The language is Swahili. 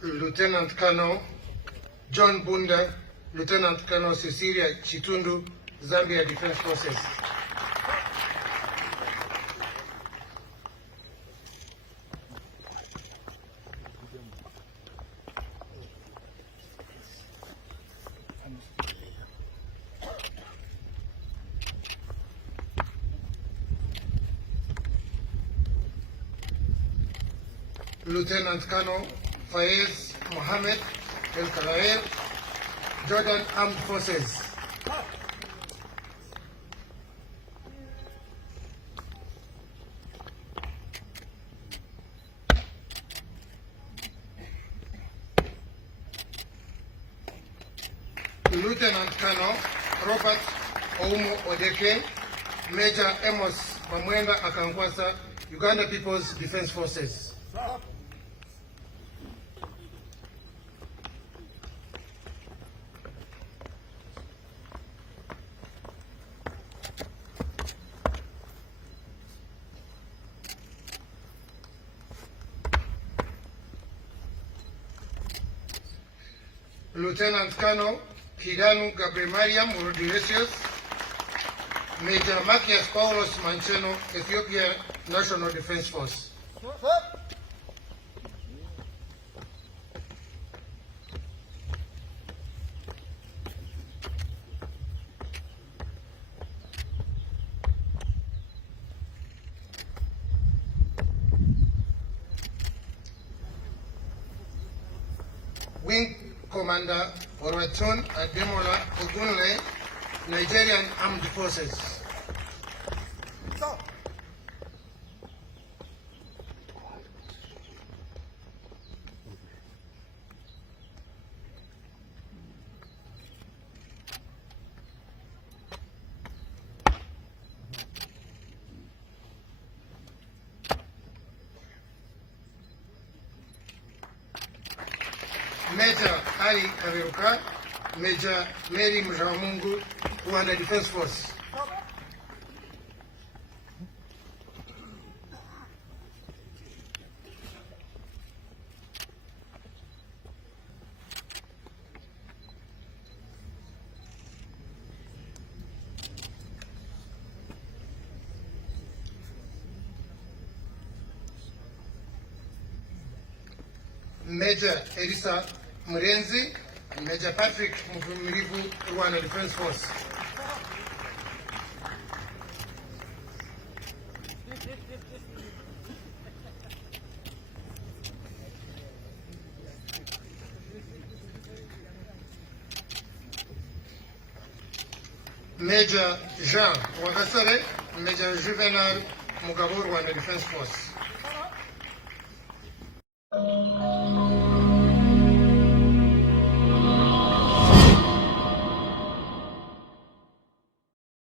Lieutenant Colonel John Bunda, Lieutenant Colonel Cecilia Chitundu, Zambia Defense Forces. Lieutenant Colonel Faiz Mohammed El Karael, Jordan Armed Forces. Lieutenant Colonel Robert Oumu Odeke, Major Amos Bamwenda Akankwasa, Uganda People's Defense Forces. Lieutenant Colonel Kidanu Gabriel Murudiresius, Major Makias Paulos Mancheno, Ethiopia National Defense Force. Wing Commander Orwetun Ademola Ogunle, Nigerian Armed Forces. Major Ali Kaviruka, Major Mary Mjamungu, Rwanda Defense Force. Major Elisa Murenzi, Major Patrick Mvumilivu, Rwanda Defense Force. Major Jean Wagasare, Major Juvenal Mugabo, Rwanda Defense Force.